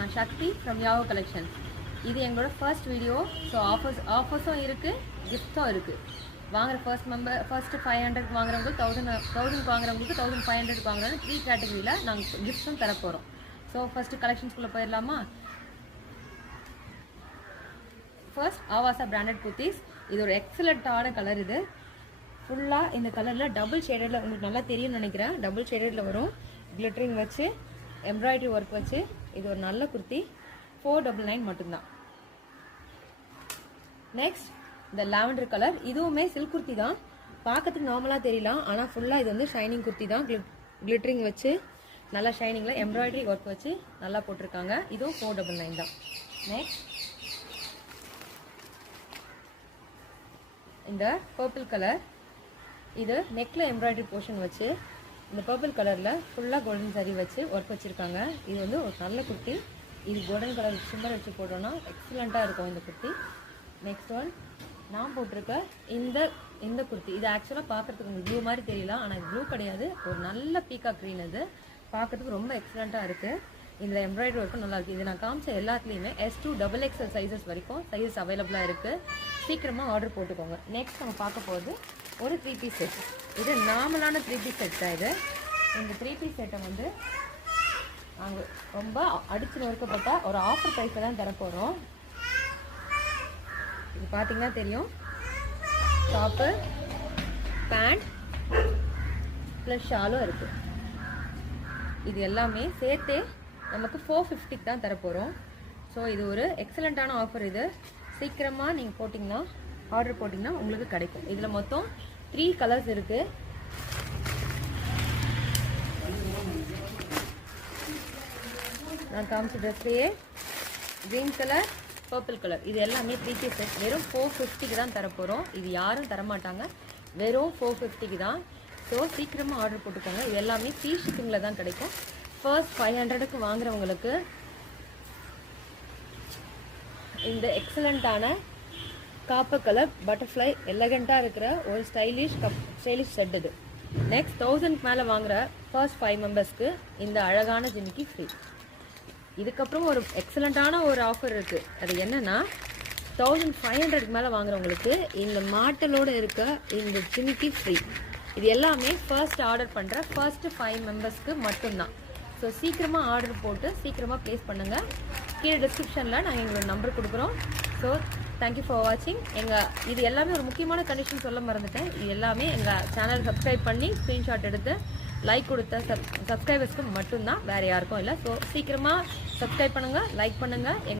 நான் சக்தி from Yahoo collections. இது எங்களோட ஃபர்ஸ்ட் வீடியோ. ஸோ ஆஃபர்ஸும் இருக்குது, கிஃப்ட்ஸும் இருக்குது. வாங்குற ஃபர்ஸ்ட் 500 வாங்குறவங்களுக்கு 1000 வாங்குறவங்களுக்கு 1500 வாங்குறாங்க. 3 கேட்டகரியில் நாங்கள் கிஃப்ட்ஸும் தர போகிறோம். ஸோ ஃபர்ஸ்ட்டு கலெக்ஷன்ஸ்குள்ளே போயிடலாமா? First ஆவாசா branded kurtis. இது ஒரு எக்ஸலண்ட்டான கலர். இது ஃபுல்லாக இந்த கலரில் டபுள் ஷேடடில் உங்களுக்கு நல்லா தெரியும்னு நினைக்கிறேன். டபுள் ஷேடடில் வரும், கிளிட்டரிங் வச்சு எம்ப்ராய்டரி ஒர்க் வச்சு. இது ஒரு நல்ல குர்த்தி. 499 மட்டும்தான். நெக்ஸ்ட் இந்த லாவெண்டர் கலர். இதுவுமே சில்க் குர்த்தி தான். பார்க்கறதுக்கு நார்மலாக தெரியலாம், ஆனால் ஃபுல்லாக இது வந்து ஷைனிங் குர்த்தி தான். கிளிட்டரிங் வச்சு நல்லா ஷைனிங்கில் எம்ப்ராய்டரி ஒர்க் வச்சு நல்லா போட்டிருக்காங்க. இதுவும் 499 தான். நெக்ஸ்ட் இந்த பர்பிள் கலர். இது நெக்கில் எம்ப்ராய்டரி போர்ஷன் வச்சு இந்த பர்பிள் கலரில் ஃபுல்லாக கோல்டன் சரி வச்சு ஒர்க் வச்சுருக்காங்க. இது வந்து ஒரு நல்ல குர்த்தி. இது கோல்டன் கலர் சிம்மர் வச்சு போட்டோன்னா எக்ஸலண்ட்டாக இருக்கும் இந்த குர்த்தி. நெக்ஸ்ட் ஒன் நான் போட்டிருக்க இந்த குர்த்தி. இது ஆக்சுவலாக பார்க்குறதுக்கு உங்களுக்கு ப்ளூ மாதிரி தெரியலாம், ஆனால் இது ப்ளூ கிடையாது. ஒரு நல்ல பீக்கா க்ரீன். இது பார்க்குறதுக்கு ரொம்ப எக்ஸலண்ட்டாக இருக்குது. இதில் எம்ப்ராய்டரி ஒர்க்கும் நல்லாயிருக்கு. இது நான் காமிச்ச எல்லாத்துலேயுமே S2 XXL சைஸஸ் வரைக்கும் சைஸஸ் அவைலபிளாக இருக்குது. சீக்கிரமாக ஆர்டர் போட்டுக்கோங்க. நெக்ஸ்ட் நம்ம பார்க்க போகிறது ஒரு 3 பீஸ் செட். இது நார்மலான 3 பீஸ் செட் தான். இது இந்த 3 பீஸ் செட்டை வந்து நாங்கள் ரொம்ப அடித்து நொறுக்கப்பட்ட ஒரு ஆஃபர் ப்ரைஸில் தான் தரப்போகிறோம். இது பார்த்தீங்கன்னா தெரியும். டாப்பு, பேண்ட் ப்ளஸ் ஷாலும் இருக்குது. இது எல்லாமே சேர்த்து நமக்கு 450 தான் தரப்போகிறோம். ஸோ இது ஒரு எக்ஸலண்ட்டான ஆஃபர். இது சீக்கிரமாக நீங்கள் போட்டிங்கன்னா ஆர்டர் போட்டிங்கன்னா உங்களுக்கு கிடைக்கும். இதில் மொத்தம் 3 கலர்ஸ் இருக்குது. நான் காமிச்ச ட்ரெஸ்லேயே க்ரீன் கலர், பர்பிள் கலர், இது எல்லாமே 3 பீஸ் செட். வெறும் 450 தான் தரப்போகிறோம். இது யாரும் தரமாட்டாங்க, வெறும் 450 தான். ஸோ சீக்கிரமாக ஆர்டர் போட்டுக்கோங்க. இது எல்லாமே ஃப்ரீ ஷிப்பிங்கில் தான் கிடைக்கும். ஃபர்ஸ்ட் 500க்கு வாங்குறவங்களுக்கு இந்த எக்ஸலண்ட்டான காப்பர் கலர் பட்டர்ஃப்ளை எலகண்ட்டாக இருக்கிற ஒரு ஸ்டைலிஷ் செட். இது நெக்ஸ்ட் 1000க்கு மேலே வாங்குற ஃபர்ஸ்ட் 5 மெம்பர்ஸ்க்கு இந்த அழகான ஜிமிக்கி ஃப்ரீ. இதுக்கப்புறம் ஒரு எக்ஸலண்ட்டான ஒரு ஆஃபர் இருக்குது. அது என்னென்னா 1500க்கு மேலே வாங்குறவங்களுக்கு இந்த மாட்டலோடு இருக்க இந்த ஜிமிக்கி ஃப்ரீ. இது எல்லாமே ஃபர்ஸ்ட் ஆர்டர் பண்ணுற ஃபர்ஸ்ட் 5 மெம்பர்ஸ்க்கு மட்டும்தான். ஸோ சீக்கிரமாக ஆர்டர் போட்டு சீக்கிரமாக ப்ளேஸ் பண்ணுங்கள். கீழே டிஸ்கிரிப்ஷனில் நாங்கள் எங்களோட நம்பர் கொடுக்குறோம். ஸோ தேங்க்யூ ஃபார் வாட்சிங். இது எல்லாமே ஒரு முக்கியமான கண்டிஷன் சொல்ல மறந்துட்டேன். இது எல்லாமே எங்கள் சேனல் சப்ஸ்கிரைப் பண்ணி ஸ்க்ரீன்ஷாட் எடுத்து லைக் கொடுத்த சப்ஸ்கிரைபர்ஸ்க்கு மட்டும்தான், வேறு யாருக்கும் இல்லை. ஸோ சீக்கிரமாக சப்ஸ்கிரைப் பண்ணுங்கள், லைக் பண்ணுங்கள்.